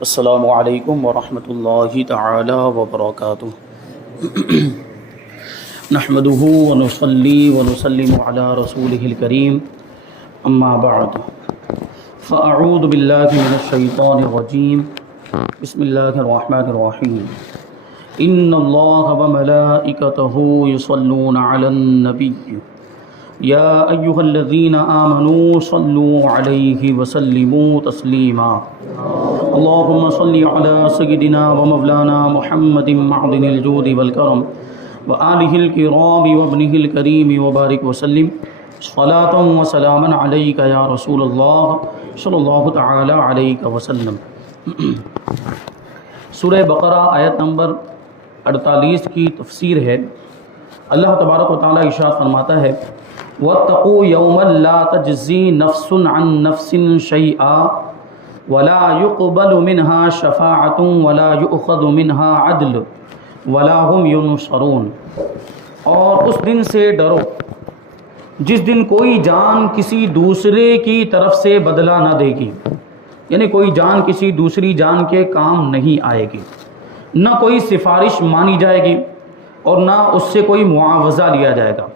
السلام علیکم ورحمۃ اللہ تعالی وبرکاتہ۔ نحمده ونصلی ونسلم علی رسولہ الکریم، اما بعد فاعوذ باللہ من الشیطان الرجیم، بسم اللہ الرحمن الرحیم۔ ان اللہ وملائکتہ یصلون علی النبی یا ایہا الذین آمنوا صلوا علیہ وسلموا تسلیما۔ اللهم صل على سيدنا ومولانا محمد معدن الجود والكرم وآله الكرام وابنه الكريم وبارك وسلم صلاة وسلاما عليك يا رسول الله صلی اللہ تعالی علیہ وسلم۔ سورہ بقرہ آیت نمبر 48 کی تفسیر ہے۔ اللہ تبارک و تعالی ارشاد فرماتا ہے وَاتَّقُوا يَوْمًا لَا تَجْزِي نَفْسٌ عَن نَفْسٍ شَيْئًا ولا يقبل منها شفاعة ولا يؤخذ منها عدل ولا هم ينصرون۔ اور اس دن سے ڈرو جس دن کوئی جان کسی دوسرے کی طرف سے بدلہ نہ دے گی، یعنی کوئی جان کسی دوسری جان کے کام نہیں آئے گی، نہ کوئی سفارش مانی جائے گی اور نہ اس سے کوئی معاوضہ لیا جائے گا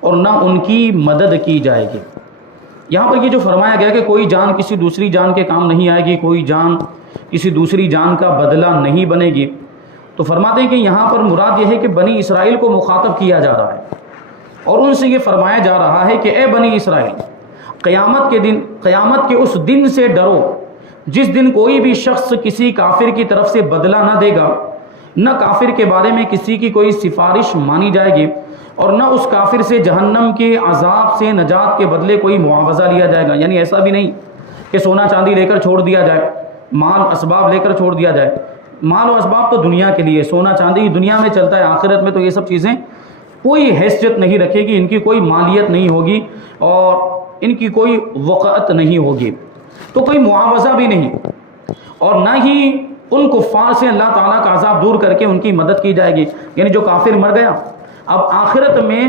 اور نہ ان کی مدد کی جائے گی۔ یہاں پر یہ جو فرمایا گیا کہ کوئی جان کسی دوسری جان کے کام نہیں آئے گی، کوئی جان کسی دوسری جان کا بدلہ نہیں بنے گی، تو فرماتے ہیں کہ یہاں پر مراد یہ ہے کہ بنی اسرائیل کو مخاطب کیا جا رہا ہے اور ان سے یہ فرمایا جا رہا ہے کہ اے بنی اسرائیل، قیامت کے اس دن سے ڈرو جس دن کوئی بھی شخص کسی کافر کی طرف سے بدلہ نہ دے گا، نہ کافر کے بارے میں کسی کی کوئی سفارش مانی جائے گی اور نہ اس کافر سے جہنم کے عذاب سے نجات کے بدلے کوئی معاوضہ لیا جائے گا۔ یعنی ایسا بھی نہیں کہ سونا چاندی لے کر چھوڑ دیا جائے، مال اسباب لے کر چھوڑ دیا جائے۔ مال و اسباب تو دنیا کے لیے، سونا چاندی دنیا میں چلتا ہے، آخرت میں تو یہ سب چیزیں کوئی حیثیت نہیں رکھے گی، ان کی کوئی مالیت نہیں ہوگی اور ان کی کوئی وقعت نہیں ہوگی، تو کوئی معاوضہ بھی نہیں، اور نہ ہی ان کفار سے اللہ تعالیٰ کا عذاب دور کر کے ان کی مدد کی جائے گی۔ یعنی جو کافر مر گیا، اب آخرت میں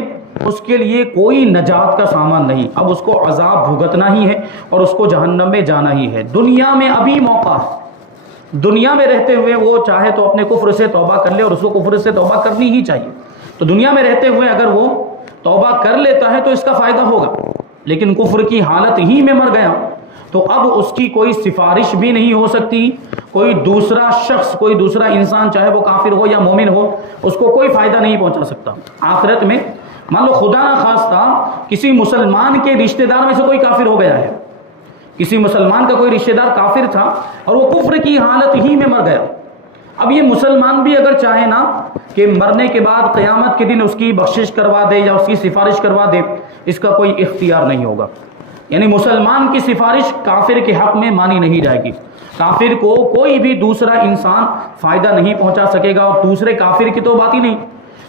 اس کے لیے کوئی نجات کا سامان نہیں، اب اس کو عذاب بھگتنا ہی ہے اور اس کو جہنم میں جانا ہی ہے۔ دنیا میں ابھی موقع ہے، دنیا میں رہتے ہوئے وہ چاہے تو اپنے کفر سے توبہ کر لے، اور اس کو کفر سے توبہ کرنی ہی چاہیے۔ تو دنیا میں رہتے ہوئے اگر وہ توبہ کر لیتا ہے تو اس کا فائدہ ہوگا، لیکن کفر کی حالت ہی میں مر گیا تو اب اس کی کوئی سفارش بھی نہیں ہو سکتی، کوئی دوسرا شخص، کوئی دوسرا انسان، چاہے وہ کافر ہو یا مومن ہو، اس کو کوئی فائدہ نہیں پہنچا سکتا۔ آخرت میں مان لو خدا نہ خواستہ کسی مسلمان کے رشتہ دار میں سے کوئی کافر ہو گیا ہے، کسی مسلمان کا کوئی رشتہ دار کافر تھا اور وہ کفر کی حالت ہی میں مر گیا، اب یہ مسلمان بھی اگر چاہے نا کہ مرنے کے بعد قیامت کے دن اس کی بخشش کروا دے یا اس کی سفارش کروا دے، اس کا کوئی اختیار نہیں ہوگا۔ یعنی مسلمان کی سفارش کافر کے حق میں مانی نہیں جائے گی، کافر کو کوئی بھی دوسرا انسان فائدہ نہیں پہنچا سکے گا، اور دوسرے کافر کی تو بات ہی نہیں،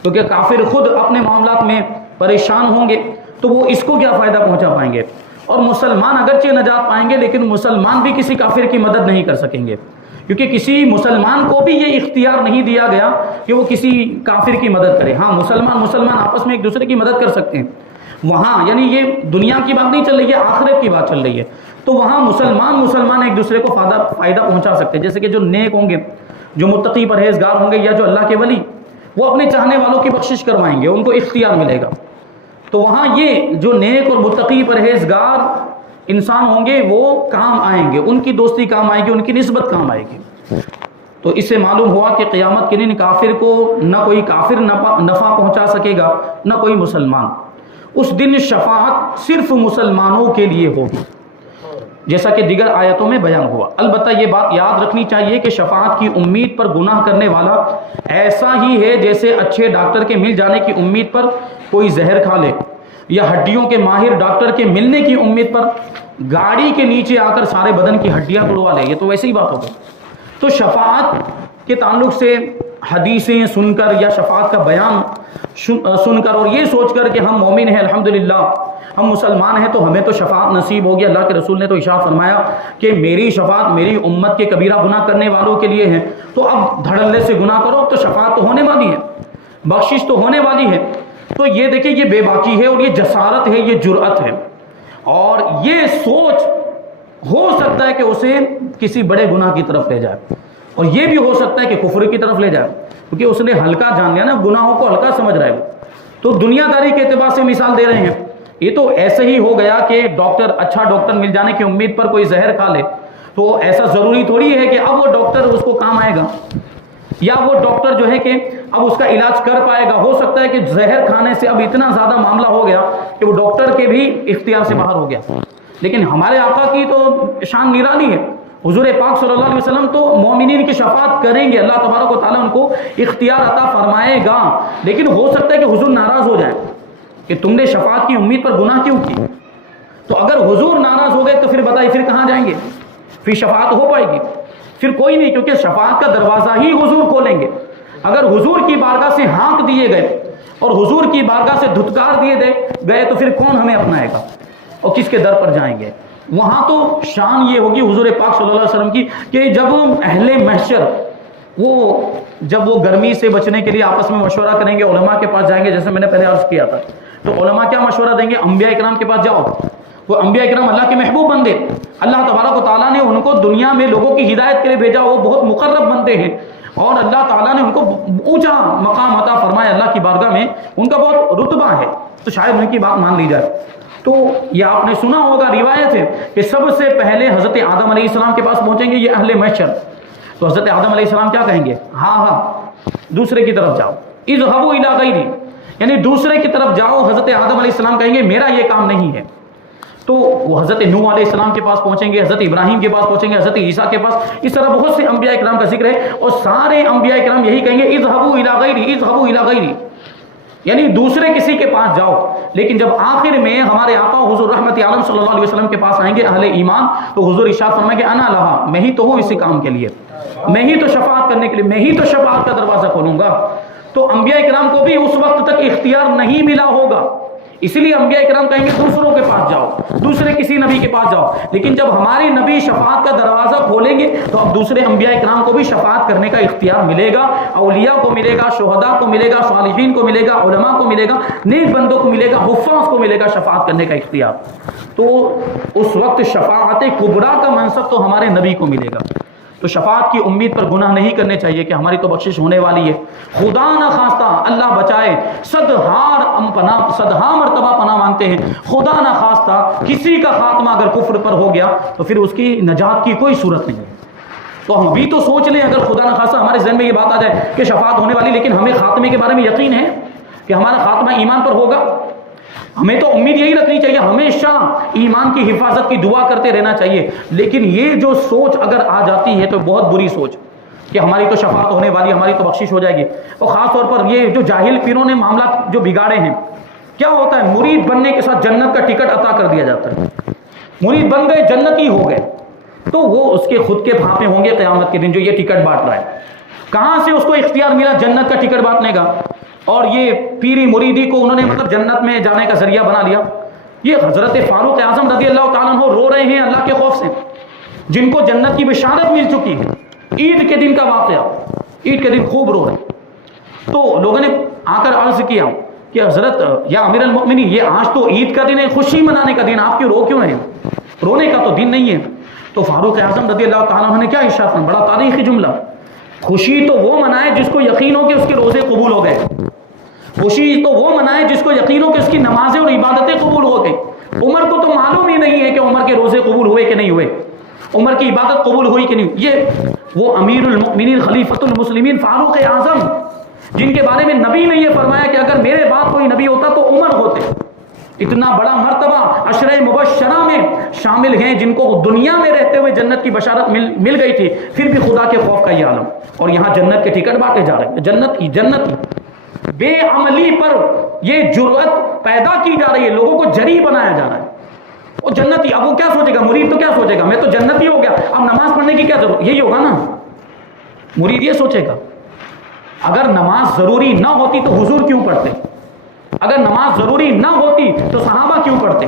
کیونکہ کافر خود اپنے معاملات میں پریشان ہوں گے تو وہ اس کو کیا فائدہ پہنچا پائیں گے، اور مسلمان اگرچہ نجات پائیں گے لیکن مسلمان بھی کسی کافر کی مدد نہیں کر سکیں گے، کیونکہ کسی مسلمان کو بھی یہ اختیار نہیں دیا گیا کہ وہ کسی کافر کی مدد کرے۔ ہاں مسلمان آپس میں ایک دوسرے کی مدد کر سکتے ہیں وہاں، یعنی یہ دنیا کی بات نہیں چل رہی ہے، آخرت کی بات چل رہی ہے، تو وہاں مسلمان ایک دوسرے کو فائدہ پہنچا سکتے ہیں۔ جیسے کہ جو نیک ہوں گے، جو متقی پرہیزگار ہوں گے، یا جو اللہ کے ولی، وہ اپنے چاہنے والوں کی بخشش کروائیں گے، ان کو اختیار ملے گا، تو وہاں یہ جو نیک اور متقی پرہیزگار انسان ہوں گے وہ کام آئیں گے، ان کی دوستی کام آئے گی، ان کی نسبت کام آئے گی۔ تو اس سے معلوم ہوا کہ قیامت کے دن کافر کو نہ کوئی کافر نفع پہنچا سکے گا، نہ کوئی مسلمان۔ اس دن شفاعت صرف مسلمانوں کے لیے ہوگی، جیسا کہ دیگر آیتوں میں بیان ہوا۔ البتہ یہ بات یاد رکھنی چاہیے کہ شفاعت کی امید پر گناہ کرنے والا ایسا ہی ہے جیسے اچھے ڈاکٹر کے مل جانے کی امید پر کوئی زہر کھا لے، یا ہڈیوں کے ماہر ڈاکٹر کے ملنے کی امید پر گاڑی کے نیچے آ کر سارے بدن کی ہڈیاں توڑوا لے، یہ تو ویسے ہی بات ہوگی۔ تو شفاعت کے تعلق سے حدیثیں سن کر یا شفاعت کا بیان سن کر اور یہ سوچ کر کہ ہم مومن ہیں، الحمدللہ ہم مسلمان ہیں تو ہمیں تو شفاعت نصیب ہوگی، اللہ کے رسول نے تو ارشاد فرمایا کہ میری شفاعت میری امت کے کبیرہ گناہ کرنے والوں کے لیے ہے، تو اب دھڑلے سے گناہ کرو تو شفاعت تو ہونے والی ہے، بخشش تو ہونے والی ہے۔ تو یہ دیکھیں، یہ بے باکی ہے اور یہ جسارت ہے، یہ جرأت ہے، اور یہ سوچ ہو سکتا ہے کہ اسے کسی بڑے گناہ کی طرف لے جائے، اور یہ بھی ہو سکتا ہے کہ کفر کی طرف لے جائے، کیونکہ اس نے ہلکا جان لیا نا، گناہوں کو ہلکا سمجھ رہا ہے۔ تو دنیا داری کے اعتبار سے مثال دے رہے ہیں، یہ تو ایسے ہی ہو گیا کہ ڈاکٹر، اچھا ڈاکٹر مل جانے کی امید پر کوئی زہر کھا لے، تو ایسا ضروری تھوڑی ہے کہ اب وہ ڈاکٹر اس کو کام آئے گا، یا وہ ڈاکٹر جو ہے کہ اب اس کا علاج کر پائے گا۔ ہو سکتا ہے کہ زہر کھانے سے اب اتنا زیادہ معاملہ ہو گیا کہ وہ ڈاکٹر کے بھی اختیار سے باہر ہو گیا۔ لیکن ہمارے آقا کی تو شان نرالی ہے، حضور پاک صلی اللہ علیہ وسلم تو مومنین کی شفاعت کریں گے، اللہ تبارک و تعالیٰ ان کو اختیار عطا فرمائے گا۔ لیکن ہو سکتا ہے کہ حضور ناراض ہو جائیں کہ تم نے شفاعت کی امید پر گناہ کیوں کی۔ تو اگر حضور ناراض ہو گئے تو پھر بتائیے پھر کہاں جائیں گے؟ پھر شفاعت ہو پائے گی؟ پھر کوئی نہیں، کیونکہ شفاعت کا دروازہ ہی حضور کھولیں گے۔ اگر حضور کی بارگاہ سے ہانک دیے گئے اور حضور کی بارگاہ سے دھتکار دیے گئے تو پھر کون ہمیں اپنائے گا اور کس کے در پر جائیں گے؟ وہاں تو شان یہ ہوگی حضور پاک صلی اللہ علیہ وسلم کی کہ جب اہل محشر جب وہ گرمی سے بچنے کے لیے آپس میں مشورہ کریں گے، علماء کے پاس جائیں گے، جیسے میں نے پہلے عرض کیا تھا، تو علماء کیا مشورہ دیں گے؟ انبیاء اکرام کے پاس جاؤ۔ وہ انبیاء اکرام اللہ کے محبوب بندے، اللہ تبارک و تعالیٰ نے ان کو دنیا میں لوگوں کی ہدایت کے لیے بھیجا، وہ بہت مقرب بندے ہیں، اور اللہ تعالیٰ نے ان کو اونچا مقام عطا فرمایا اللہ کی بارگاہ میں، ان کا بہت رتبہ ہے، تو شاید ان کی بات مان لی جائے۔ تو یہ آپ نے سنا ہوگا، روایت ہے کہ سب سے پہلے حضرت آدم علیہ السلام کے پاس پہنچیں گے یہ اہل محشر، تو حضرت آدم علیہ السلام کیا کہیں گے؟ ہاں دوسرے کی طرف جاؤ، اذهبوا الی غیری، یعنی دوسرے کی طرف جاؤ۔ حضرت آدم علیہ السلام کہیں گے میرا یہ کام نہیں ہے، تو وہ حضرت نوح علیہ السلام کے پاس پہنچیں گے، حضرت ابراہیم کے پاس پہنچیں گے، حضرت عیسیٰ کے پاس، اس طرح بہت سے انبیاء اکرام کا ذکر ہے، اور سارے انبیاء اکرام یہی کہیں گے اذهبوا الی غیری، اذهبوا الی غیری، یعنی دوسرے کسی کے پاس جاؤ۔ لیکن جب آخر میں ہمارے آقا حضور رحمت عالم صلی اللہ علیہ وسلم کے پاس آئیں گے اہل ایمان، تو حضور ارشاد فرمائیں گے انا لہا، میں ہی تو ہوں اسی کام کے لیے، میں ہی تو شفاعت کرنے کے لیے، میں ہی تو شفاعت کا دروازہ کھولوں گا۔ تو انبیاء اکرام کو بھی اس وقت تک اختیار نہیں ملا ہوگا، اسی لیے انبیاء اکرام کہیں گے دوسروں کے پاس جاؤ، دوسرے کسی نبی کے پاس جاؤ۔ لیکن جب ہمارے نبی شفاعت کا دروازہ کھولیں گے تو اب دوسرے انبیاء اکرام کو بھی شفاعت کرنے کا اختیار ملے گا، اولیاء کو ملے گا، شہداء کو ملے گا، صالحین کو ملے گا، علماء کو ملے گا، نیک بندوں کو ملے گا، حفاظ کو ملے گا شفاعت کرنے کا اختیار۔ تو اس وقت شفاعت کبریٰ کا منصب تو ہمارے نبی کو ملے گا۔ تو شفاعت کی امید پر گناہ نہیں کرنے چاہیے کہ ہماری تو بخشش ہونے والی ہے، خدا نہ خواستہ، اللہ بچائے، صدہا مرتبہ پناہ مانگتے ہیں، خدا نہ خواستہ کسی کا خاتمہ اگر کفر پر ہو گیا تو پھر اس کی نجات کی کوئی صورت نہیں ہے۔ تو ہم بھی تو سوچ لیں، اگر خدا نہ خواستہ ہمارے ذہن میں یہ بات آ جائے کہ شفاعت ہونے والی، لیکن ہمیں خاتمے کے بارے میں یقین ہے کہ ہمارا خاتمہ ایمان پر ہوگا، ہمیں تو امید یہی رکھنی چاہیے، ہمیشہ ایمان کی حفاظت کی دعا کرتے رہنا چاہیے۔ لیکن یہ جو سوچ اگر آ جاتی ہے تو بہت بری سوچ کہ ہماری تو شفاعت ہونے والی، ہماری تو بخشش ہو جائے گی۔ اور خاص طور پر یہ جو جاہل پیروں نے معاملات جو بگاڑے ہیں، کیا ہوتا ہے مرید بننے کے ساتھ جنت کا ٹکٹ عطا کر دیا جاتا ہے، مرید بن گئے جنتی ہو گئے، تو وہ اس کے خود کے بھاپے ہوں گے قیامت کے دن جو یہ ٹکٹ بانٹ رہا ہے، کہاں سے اس کو اختیار ملا جنت کا ٹکٹ بانٹنے کا؟ اور یہ پیری مریدی کو انہوں نے مطلب جنت میں جانے کا ذریعہ بنا لیا۔ یہ حضرت فاروق اعظم رضی اللہ تعالیٰ عنہ رو رہے ہیں اللہ کے خوف سے، جن کو جنت کی بشارت مل چکی ہے، عید کے دن کا واقعہ، عید کے دن خوب رو رہے۔ تو لوگوں نے آ کر عرض کیا کہ حضرت یا امیر المؤمنین، یہ آج تو عید کا دن ہے، خوشی منانے کا دن، آپ کیوں رو کیوں ہیں؟ رونے کا تو دن نہیں ہے۔ تو فاروق اعظم رضی اللہ تعالیٰ عنہ نے کیا ارشاد فرمایا، بڑا تاریخی جملہ، خوشی تو وہ منائے جس کو یقین ہو کہ اس کے روزے قبول ہو گئے، خوشی تو وہ منائے جس کو یقین ہو کہ اس کی نمازیں اور عبادتیں قبول ہو گئی۔ عمر کو تو معلوم ہی نہیں ہے کہ عمر کے روزے قبول ہوئے کہ نہیں ہوئے، عمر کی عبادت قبول ہوئی کہ نہیں۔ یہ وہ امیر المؤمنین خلیفۃ المسلمین فاروق اعظم، جن کے بارے میں نبی نے یہ فرمایا کہ اگر میرے بعد کوئی نبی ہوتا تو عمر ہوتے۔ اتنا بڑا مرتبہ عشرہ مبشرہ میں شامل ہیں جن کو دنیا میں رہتے ہوئے جنت کی بشارت مل گئی تھی، پھر بھی خدا کے خوف کا یہ عالم، اور یہاں جنت کے ٹکٹ بانٹے جا رہے ہیں، جنت کی بے عملی پر یہ جرأت پیدا کی جا رہی ہے، لوگوں کو جری بنایا جا رہا ہے۔ وہ جنتی، اب وہ کیا سوچے گا، مرید تو کیا سوچے گا، میں تو جنتی ہو گیا، اب نماز پڑھنے کی کیا ضرورت، یہی ہوگا نا، مرید یہ سوچے گا۔ اگر نماز ضروری نہ ہوتی تو حضور کیوں پڑھتے؟ اگر نماز ضروری نہ ہوتی تو صحابہ کیوں پڑھتے؟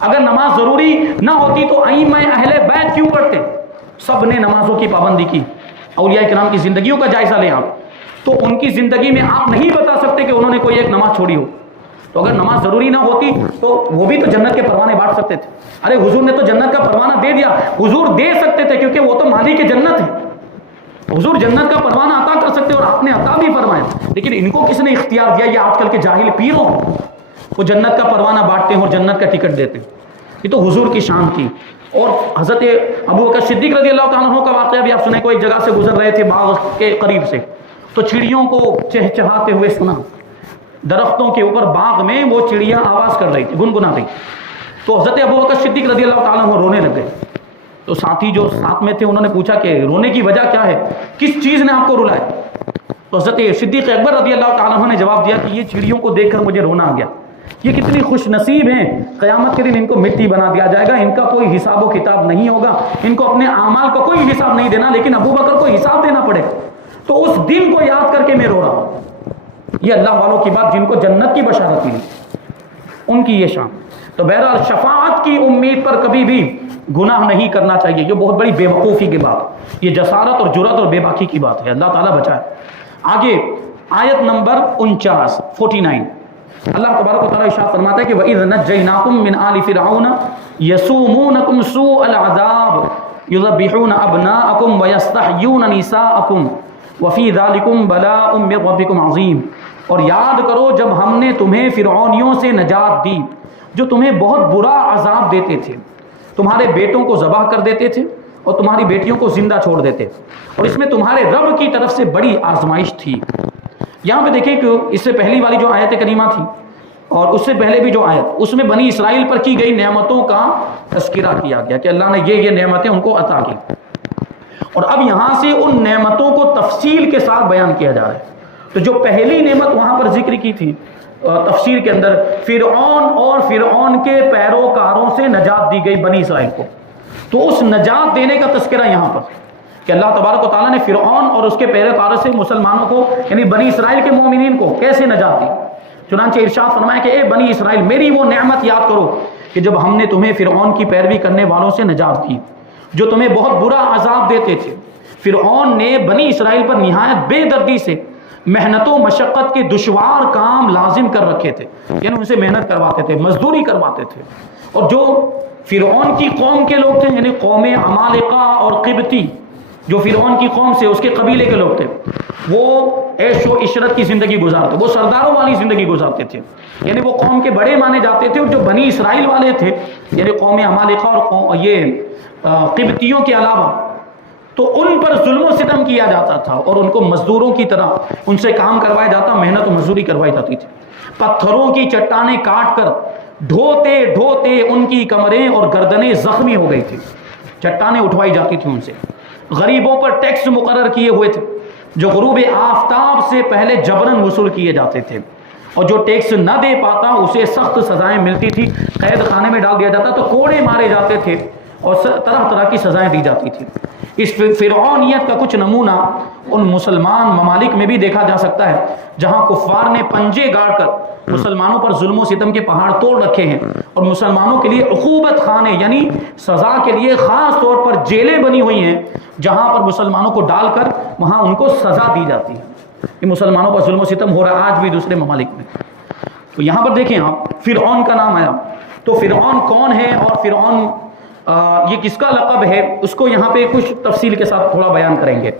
اگر نماز ضروری نہ ہوتی تو ائمہ اہل بیت کیوں پڑھتے؟ سب نے نمازوں کی پابندی کی۔ اولیاء کرام کی زندگیوں کا جائزہ لیں آپ، تو ان کی زندگی میں آپ نہیں بتا سکتے کہ انہوں نے کوئی ایک نماز چھوڑی ہو۔ تو اگر نماز ضروری نہ ہوتی تو وہ بھی تو جنت کے پروانے بانٹ سکتے تھے. ارے حضور نے تو جنت کا پروانہ دے دیا. حضور دے سکتے تھے کیونکہ وہ تو مالک جنت ہے. حضور جنت کا پروانہ عطا کر سکتے اور آپ نے عطا بھی فرمایا, لیکن ان کو کس نے اختیار دیا؟ یہ آج کل کے جاہل پیروں, وہ جنت کا پروانہ بانٹتے ہیں اور جنت کا ٹکٹ دیتے ہیں. یہ تو حضور کی شان تھی. اور حضرت ابوبکر صدیق رضی اللہ تعالیٰ عنہ کا واقعہ بھی آپ سنیں. کوئی جگہ سے گزر رہے تھے باغ کے قریب سے, تو چڑیوں کو چہچہاتے ہوئے سنا. درختوں کے اوپر باغ میں وہ چڑیاں آواز کر رہی تھی, گنگنا رہی. تو حضرت ابوبکر صدیق رضی اللہ تعالیٰ عنہ رونے لگ گئے. تو ساتھی جو ساتھ میں تھے انہوں نے پوچھا کہ رونے کی وجہ کیا ہے, کس چیز نے آپ کو رلایا؟ تو حضرت صدیق اکبر رضی اللہ تعالیٰ عنہ نے جواب دیا کہ یہ چڑیوں کو دیکھ کر مجھے رونا آ گیا. یہ کتنی خوش نصیب ہیں, قیامت کے دن ان کو مٹی بنا دیا جائے گا, ان کا کوئی حساب و کتاب نہیں ہوگا, ان کو اپنے اعمال کا کوئی حساب نہیں دینا, لیکن ابوبکر کو حساب دینا پڑے. تو اس دن کو یاد کر کے میں رو رہا ہوں. یہ اللہ والوں کی بات, جن کو جنت کی بشارت ملی, ان کی یہ شان. تو بہرحال شفاعت کی امید پر کبھی بھی گناہ نہیں کرنا چاہیے. یہ بہت بڑی بے وقوفی کی بات, یہ جسارت اور جرات اور بے باکی کی بات ہے. اللہ تعالیٰ بچائے. آگے آیت نمبر 49 اللہ تبارک و تعالیٰ ارشاد فرماتا ہے کہ وَإِذْ نَجَّيْنَاكُمْ مِنْ آلِ فِرْعَوْنَ يَسُومُونَكُمْ سُوءَ الْعَذَابِ يُذَبِّحُونَ أَبْنَاءَكُمْ وَيَسْتَحْيُونَ نِسَاءَكُمْ وَفِي ذَلِكُمْ بَلَاءٌ مِّن رَّبِّكُمْ عَظِيمٌ. اور یاد کرو جب ہم نے تمہیں فرعونیوں سے نجات دی جو تمہیں بہت برا عذاب دیتے تھے, تمہارے بیٹوں کو ذبح کر دیتے تھے اور تمہاری بیٹیوں کو زندہ چھوڑ دیتے, اور اس میں تمہارے رب کی طرف سے بڑی آزمائش تھی. یہاں پہ دیکھیں کہ اس سے پہلی والی جو آیت کریمہ تھی اور اس سے پہلے بھی جو آیت, اس میں بنی اسرائیل پر کی گئی نعمتوں کا تذکرہ کیا گیا کہ اللہ نے یہ نعمتیں ان کو عطا کی. اور اب یہاں سے ان نعمتوں کو تفصیل کے ساتھ بیان کیا جا رہا ہے. تو جو پہلی نعمت وہاں پر ذکر کی تھی تفسیر کے اندر, فرعون اور فرعون کے پیروکاروں سے نجات دی گئی بنی اسرائیل کو, تو اس نجات دینے کا تذکرہ یہاں پر کہ اللہ تبارک و تعالیٰ نے فرعون اور اس کے پیروکاروں سے مسلمانوں کو یعنی بنی اسرائیل کے مومنین کو کیسے نجات دی. چنانچہ ارشاد فرمایا کہ اے بنی اسرائیل میری وہ نعمت یاد کرو کہ جب ہم نے تمہیں فرعون کی پیروی کرنے والوں سے نجات دی جو تمہیں بہت برا عذاب دیتے تھے. فرعون نے بنی اسرائیل پر نہایت بے دردی سے محنت و مشقت کے دشوار کام لازم کر رکھے تھے, یعنی ان سے محنت کرواتے تھے, مزدوری کرواتے تھے. اور جو فرعون کی قوم کے لوگ تھے یعنی قوم عمالقہ اور قبطی, جو فرعون کی قوم سے اس کے قبیلے کے لوگ تھے, وہ عیش و عشرت کی زندگی گزارتے, وہ سرداروں والی زندگی گزارتے تھے, یعنی وہ قوم کے بڑے مانے جاتے تھے. اور جو بنی اسرائیل والے تھے یعنی قوم عمالقہ اور یہ قبطیوں کے علاوہ, تو ان پر ظلم و ستم کیا جاتا تھا اور ان کو مزدوروں کی طرح ان سے کام کروایا جاتا, محنت و مزدوری کروائی جاتی تھی. پتھروں کی چٹانیں کاٹ کر ڈھوتے ڈھوتے ان کی کمریں اور گردنیں زخمی ہو گئی تھی. چٹانیں اٹھوائی جاتی تھیں ان سے. غریبوں پر ٹیکس مقرر کیے ہوئے تھے جو غروب آفتاب سے پہلے جبراً وصول کیے جاتے تھے, اور جو ٹیکس نہ دے پاتا اسے سخت سزائیں ملتی تھی, قید خانے میں ڈال دیا جاتا, تو کوڑے مارے جاتے تھے اور طرح طرح کی سزائیں دی جاتی تھی. اس فرعونیت کا کچھ نمونہ ان مسلمان ممالک میں بھی دیکھا جا سکتا ہے جہاں کفار نے پنجے گاڑ کر مسلمانوں پر ظلم و ستم کے پہاڑ توڑ رکھے ہیں, اور مسلمانوں کے لیے عقوبت خانے یعنی سزا کے لیے خاص طور پر جیلیں بنی ہوئی ہیں جہاں پر مسلمانوں کو ڈال کر وہاں ان کو سزا دی جاتی ہے. یہ مسلمانوں پر ظلم و ستم ہو رہا ہے آج بھی دوسرے ممالک میں. تو یہاں پر دیکھیں آپ, فرعون کا نام آیا, تو فرعون کون ہے اور فرعون یہ کس کا لقب ہے, اس کو یہاں پہ کچھ تفصیل کے ساتھ تھوڑا بیان کریں گے.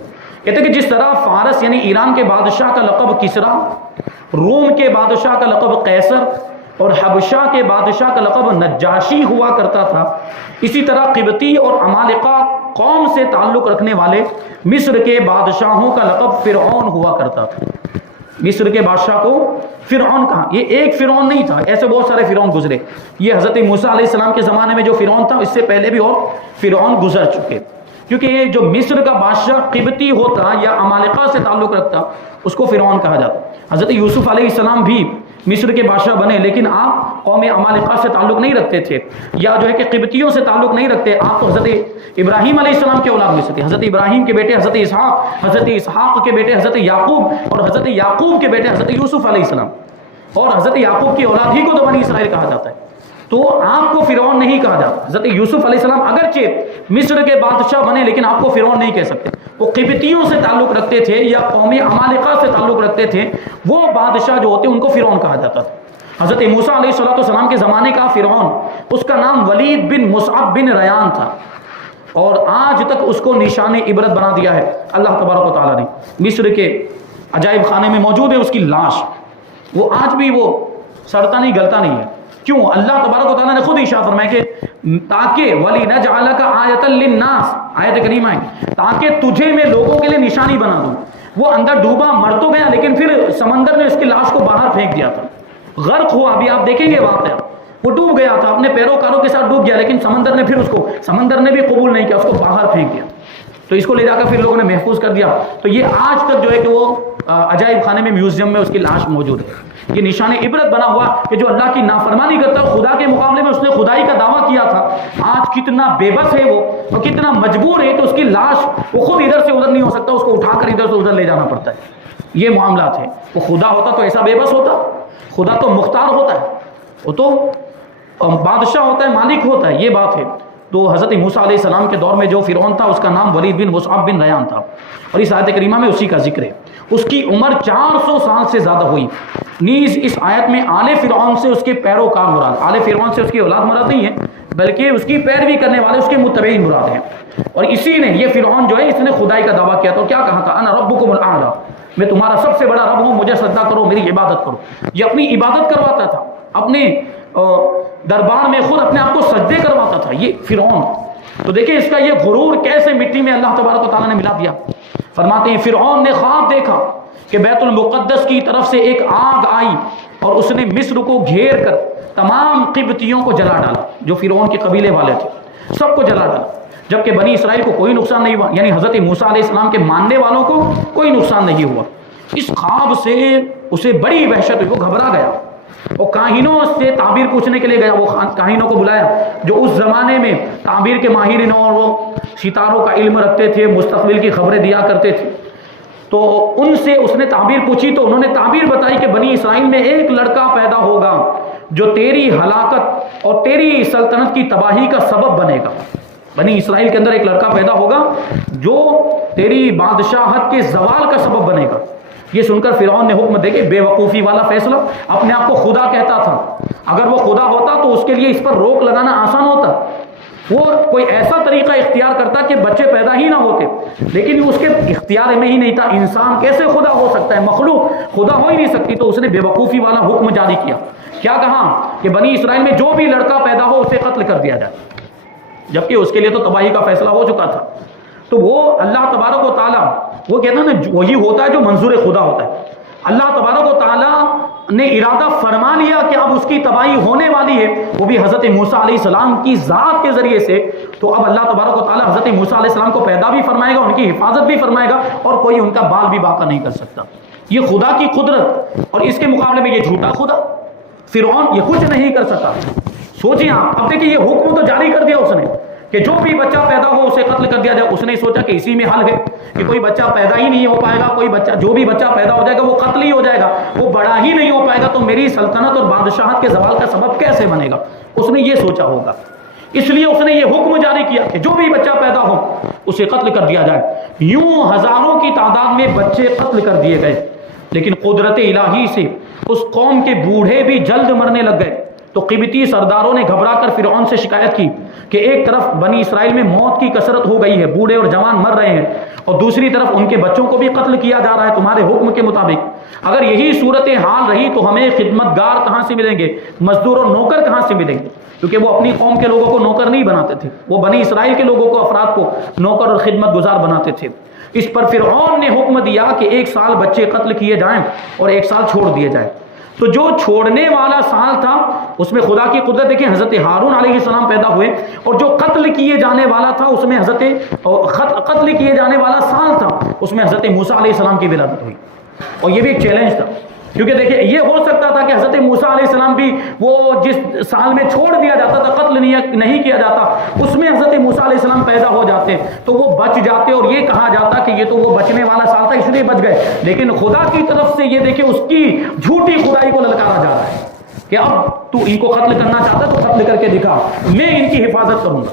کہتے ہیں کہ جس طرح فارس یعنی ایران کے بادشاہ کا لقب کسرا, روم کے بادشاہ کا لقب قیصر اور حبشہ کے بادشاہ کا لقب نجاشی ہوا کرتا تھا, اسی طرح قبطی اور عمالقہ قوم سے تعلق رکھنے والے مصر کے بادشاہوں کا لقب فرعون ہوا کرتا تھا. مصر کے بادشاہ کو فرعون کہا. یہ ایک فرعون نہیں تھا, ایسے بہت سارے فرعون گزرے. یہ حضرت موسیٰ علیہ السلام کے زمانے میں جو فرعون تھا اس سے پہلے بھی اور فرعون گزر چکے, کیونکہ یہ جو مصر کا بادشاہ قبطی ہوتا یا عمالقہ سے تعلق رکھتا اس کو فرعون کہا جاتا. حضرت یوسف علیہ السلام بھی مصر کے بادشاہ بنے, لیکن آپ قوم عمالقہ سے تعلق نہیں رکھتے تھے یا جو ہے کہ قبطیوں سے تعلق نہیں رکھتے. آپ تو حضرت ابراہیم علیہ السلام کے اولاد میں سے تھے. حضرت ابراہیم کے بیٹے حضرت اسحاق, حضرت اسحاق کے بیٹے حضرت یعقوب, اور حضرت یعقوب کے بیٹے حضرت یوسف علیہ السلام, اور حضرت یعقوب کی اولاد ہی کو تو بنی اسرائیل کہا جاتا ہے. تو آپ کو فرعون نہیں کہا جاتا. حضرت یوسف علیہ السلام اگرچہ مصر کے بادشاہ بنے لیکن آپ کو فرعون نہیں کہہ سکتے. وہ قبطیوں سے تعلق رکھتے تھے یا قوم عمالقہ سے تعلق رکھتے تھے, وہ بادشاہ جو ہوتے ان کو فرعون کہا جاتا تھا. حضرت موسیٰ علیہ السلام کے زمانے کا فرعون، اس کا نام ولید بن مصعب بن ریان تھا، اور آج تک اس کو نشان عبرت بنا دیا ہے اللہ تبارک و تعالیٰ نے۔ مصر کے عجائب خانے میں موجود ہے اس کی لاش، وہ آج بھی وہ سڑتا نہیں گلتا نہیں ہے۔ کیوں؟ اللہ تبارک و تعالیٰ نے خود ارشاد فرمایا کہ تاکہ وَلِنَجْعَلَكَ آیَةً لِلنَّاسِ، آیت کریمہ ہے، تاکہ تجھے میں لوگوں کے لیے نشانی بنا دوں۔ وہ اندر ڈوبا، مر تو گیا، لیکن پھر سمندر نے اس کی لاش کو باہر پھینک دیا تھا، غرق ہوا۔ ابھی آپ دیکھیں گے واقعہ، وہ ڈوب گیا تھا، اپنے پیروکاروں کے ساتھ ڈوب گیا، لیکن سمندر نے پھر اس کو، سمندر نے بھی قبول نہیں کیا، اس کو باہر پھینک دیا۔ تو اس کو لے جا کر پھر لوگوں نے محفوظ کر دیا۔ تو یہ آج تک جو ہے کہ وہ عجائب خانے میں، میوزیم میں اس کی لاش موجود ہے۔ یہ نشان عبرت بنا ہوا کہ جو اللہ کی نافرمانی کرتا ہے، خدا کے مقابلے میں اس نے خدائی کا دعویٰ کیا تھا، آج کتنا بے بس ہے وہ، اور کتنا مجبور ہے کہ اس کی لاش وہ خود ادھر سے ادھر نہیں ہو سکتا، اس کو اٹھا کر ادھر سے ادھر لے جانا پڑتا ہے۔ یہ معاملات ہیں۔ وہ خدا ہوتا تو ایسا بے بس ہوتا؟ خدا تو مختار ہوتا ہے، وہ تو بادشاہ ہوتا ہے، مالک ہوتا ہے، یہ بات ہے۔ تو حضرت موسیٰ علیہ السلام کے دور میں جو فرعون تھا، اس کا نام ولید بن مصعب بن ریان تھا، اور اس آیت کریمہ میں اسی کا ذکر ہے۔ اس کی عمر 400 سال سے زیادہ ہوئی۔ نیز اس آیت میں آل فرعون سے اس کے پیروکار مراد، آل فرعون سے اس کی اولاد مراد نہیں ہے، بلکہ اس کی پیروی کرنے والے، اس کے متبعین مراد ہیں۔ اور اسی نے، یہ فرعون جو ہے، اس نے خدائی کا دعویٰ کیا، تو کیا کہا تھا؟ انا ربکم الاعلی، میں تمہارا سب سے بڑا رب ہوں، مجھے سجدہ کرو، میری عبادت کرو۔ یہ اپنی عبادت کرواتا تھا، اپنے دربار میں خود اپنے آپ کو سجدے کرواتا تھا یہ فرعون۔ تو دیکھیں اس کا یہ غرور کیسے مٹی میں اللہ تبارک و تعالیٰ نے ملا دیا۔ فرماتے ہیں فرعون نے خواب دیکھا کہ بیت المقدس کی طرف سے ایک آگ آئی، اور اس نے مصر کو گھیر کر تمام قبطیوں کو جلا ڈالا، جو فرعون کے قبیلے والے تھے سب کو جلا ڈالا، جبکہ بنی اسرائیل کو کوئی نقصان نہیں ہوا، یعنی حضرت موسیٰ علیہ السلام کے ماننے والوں کو کوئی نقصان نہیں ہوا۔ اس خواب سے اسے بڑی وحشت ہوئی، وہ گھبرا گیا، وہ کاہنوں سے تعبیر پوچھنے کے لیے گیا۔ وہ کاہنوں کو بلایا جو اس زمانے میں تعبیر کے ماہرین اور وہ ستاروں کا علم رکھتے تھے، مستقبل کی خبریں دیا کرتے تھے۔ تو ان سے اس نے تعبیر پوچھی، تو انہوں نے تعبیر بتائی کہ بنی اسرائیل میں ایک لڑکا پیدا ہوگا جو تیری ہلاکت اور تیری سلطنت کی تباہی کا سبب بنے گا۔ بنی اسرائیل کے اندر ایک لڑکا پیدا ہوگا جو تیری بادشاہت کے زوال کا سبب بنے گا۔ یہ سن کر فرعون نے حکم دے کے بے وقوفی والا فیصلہ، اپنے آپ کو خدا کہتا تھا، اگر وہ خدا ہوتا تو اس کے لیے اس پر روک لگانا آسان ہوتا، وہ کوئی ایسا طریقہ اختیار کرتا کہ بچے پیدا ہی نہ ہوتے، لیکن اس کے اختیار میں ہی نہیں تھا۔ انسان کیسے خدا ہو سکتا ہے؟ مخلوق خدا ہو ہی نہیں سکتی۔ تو اس نے بے وقوفی والا حکم جاری کیا۔ کیا کہا کہ بنی اسرائیل میں جو بھی لڑکا پیدا ہو اسے قتل کر دیا جائے، جبکہ اس کے لیے تو تباہی کا فیصلہ ہو چکا تھا۔ تو وہ اللہ تبارک و تعالیٰ، وہ کہتا ہے نا، وہی ہوتا ہے جو منظور خدا ہوتا ہے۔ اللہ تبارک و تعالیٰ نے ارادہ فرما لیا کہ اب اس کی تباہی ہونے والی ہے، وہ بھی حضرت موسیٰ علیہ السلام کی ذات کے ذریعے سے۔ تو اب اللہ تبارک و تعالیٰ حضرت موسیٰ علیہ السلام کو پیدا بھی فرمائے گا، ان کی حفاظت بھی فرمائے گا، اور کوئی ان کا بال بھی باقی نہیں کر سکتا۔ یہ خدا کی قدرت، اور اس کے مقابلے میں یہ جھوٹا خدا فرعون یہ کچھ نہیں کر سکا۔ سوچیں آپ، اب دیکھیں یہ حکم تو جاری کر دیا اس نے کہ جو بھی بچہ پیدا ہو اسے قتل کر دیا جائے۔ اس نے سوچا کہ اسی میں حل ہے کہ کوئی بچہ پیدا ہی نہیں ہو پائے گا، کوئی بچہ، جو بھی بچہ پیدا ہو جائے گا وہ قتل ہی ہو جائے گا، وہ بڑا ہی نہیں ہو پائے گا، تو میری سلطنت اور بادشاہت کے زوال کا سبب کیسے بنے گا؟ اس نے یہ سوچا ہوگا، اس لیے اس نے یہ حکم جاری کیا کہ جو بھی بچہ پیدا ہو اسے قتل کر دیا جائے۔ یوں ہزاروں کی تعداد میں بچے قتل کر دیے گئے، لیکن قدرت الہی سے اس قوم کے بوڑھے بھی جلد مرنے لگ گئے۔ تو قبطی سرداروں نے گھبرا کر فرعون سے شکایت کی کہ ایک طرف بنی اسرائیل میں موت کی کثرت ہو گئی ہے، بوڑھے اور جوان مر رہے ہیں، اور دوسری طرف ان کے بچوں کو بھی قتل کیا جا رہا ہے تمہارے حکم کے مطابق۔ اگر یہی صورتحال رہی تو ہمیں خدمتگار کہاں سے ملیں گے، مزدور اور نوکر کہاں سے ملیں گے؟ کیونکہ وہ اپنی قوم کے لوگوں کو نوکر نہیں بناتے تھے، وہ بنی اسرائیل کے لوگوں کو، افراد کو نوکر اور خدمت گزار بناتے تھے۔ اس پر فرعون نے حکم دیا کہ 1 سال بچے قتل کیے جائیں اور 1 سال چھوڑ دیے جائیں۔ تو جو چھوڑنے والا سال تھا اس میں خدا کی قدرت دیکھیں، حضرت ہارون علیہ السلام پیدا ہوئے، اور جو قتل کیے جانے والا تھا اس میں قتل کیے جانے والا سال تھا اس میں حضرت موسیٰ علیہ السلام کی ولادت ہوئی۔ اور یہ بھی ایک چیلنج تھا، کیونکہ دیکھیں یہ ہو سکتا تھا کہ حضرت موسیٰ علیہ السلام بھی وہ جس سال میں چھوڑ دیا جاتا تھا، قتل نہیں کیا جاتا، اس میں حضرت موسیٰ علیہ السلام پیدا ہو جاتے تو وہ بچ جاتے، اور یہ کہا جاتا کہ یہ تو وہ بچنے والا سال تھا اس لیے بچ گئے۔ لیکن خدا کی طرف سے یہ دیکھیں اس کی جھوٹی خدائی کو للکارا جا رہا ہے کہ اب تو ان کو قتل کرنا چاہتا تو قتل کر کے دکھا، میں ان کی حفاظت کروں گا۔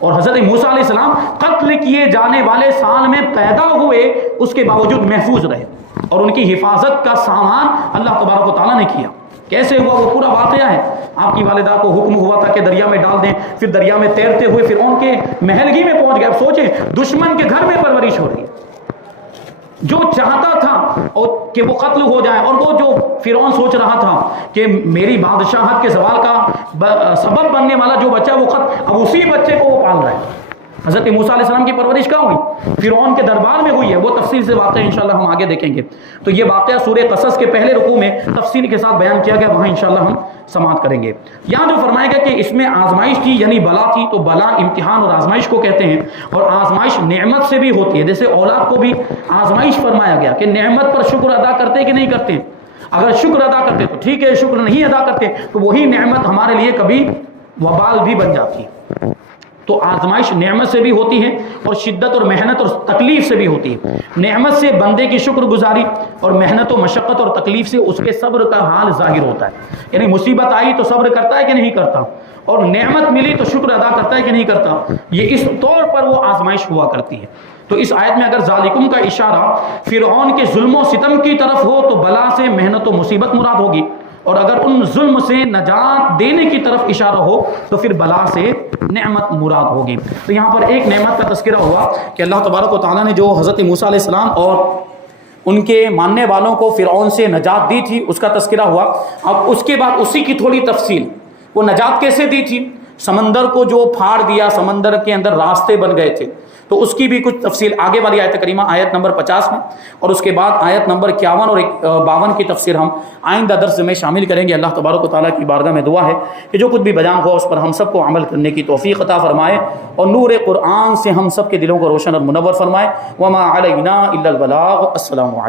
اور حضرت موسیٰ علیہ السلام قتل کیے جانے والے سال میں پیدا ہوئے، اس کے باوجود محفوظ رہے، اور ان کی حفاظت کا سامان اللہ تبارک و تعالیٰ نے کیا کہ کیسے ہوا وہ پورا واقعہ ہے. آپ کی والدہ کو حکم ہوا تھا کہ دریا میں ڈال دیں, پھر دریا میں تیرتے ہوئے فرعون کے محل ہی میں پہنچ گئے. اب سوچیں, دشمن کے گھر میں پرورش ہو رہی ہے. جو چاہتا تھا کہ وہ قتل ہو جائے, اور وہ جو فرعون سوچ رہا تھا کہ میری بادشاہت کے زوال کا سبب بننے والا جو بچہ وہ اب اسی بچے کو وہ پال رہا ہے. حضرت موسیٰ علیہ السلام کی پرورش کہاں ہوئی؟ فرعون کے دربار میں ہوئی ہے. وہ تفصیل سے واقعہ انشاءاللہ ہم آگے دیکھیں گے. تو یہ واقعہ سورہ قصص کے پہلے رکوع میں تفصیل کے ساتھ بیان کیا گیا, وہاں انشاءاللہ ہم سماعت کریں گے. یہاں جو فرمایا گیا کہ اس میں آزمائش تھی, یعنی بلا تھی, تو بلا امتحان اور آزمائش کو کہتے ہیں. اور آزمائش نعمت سے بھی ہوتی ہے, جیسے اولاد کو بھی آزمائش فرمایا گیا کہ نعمت پر شکر ادا کرتے کہ نہیں کرتے. اگر شکر ادا کرتے تو ٹھیک ہے, شکر نہیں ادا کرتے تو وہی نعمت ہمارے لیے کبھی وبال بھی بن جاتی ہے. تو آزمائش نعمت سے بھی ہوتی ہے اور شدت اور محنت اور تکلیف سے بھی ہوتی ہے. نعمت سے بندے کی شکر گزاری, اور محنت و مشقت اور تکلیف سے اس کے صبر کا حال ظاہر ہوتا ہے. یعنی مصیبت آئی تو صبر کرتا ہے کہ نہیں کرتا, اور نعمت ملی تو شکر ادا کرتا ہے کہ نہیں کرتا. یہ اس طور پر وہ آزمائش ہوا کرتی ہے. تو اس آیت میں اگر ذالکم کا اشارہ فرعون کے ظلم و ستم کی طرف ہو تو بلا سے محنت و مصیبت مراد ہوگی, اور اگر ان ظلم سے نجات دینے کی طرف اشارہ ہو تو پھر بلا سے نعمت مراد ہوگی. تو یہاں پر ایک نعمت کا تذکرہ ہوا کہ اللہ تبارک و تعالیٰ نے جو حضرت موسیٰ علیہ السلام اور ان کے ماننے والوں کو فرعون سے نجات دی تھی, اس کا تذکرہ ہوا. اب اس کے بعد اسی کی تھوڑی تفصیل, وہ نجات کیسے دی تھی, سمندر کو جو پھاڑ دیا, سمندر کے اندر راستے بن گئے تھے, تو اس کی بھی کچھ تفصیل آگے والی آیت کریمہ آیت نمبر 50 میں, اور اس کے بعد آیت نمبر 51 اور 52 کی تفسیر ہم آئندہ درس میں شامل کریں گے. اللہ تبارک و تعالیٰ کی بارگاہ میں دعا ہے کہ جو کچھ بھی بیان ہوا اس پر ہم سب کو عمل کرنے کی توفیق عطا فرمائے, اور نور قرآن سے ہم سب کے دلوں کو روشن اور منور فرمائے. وما علینا الا البلاغ. السلام علیکم.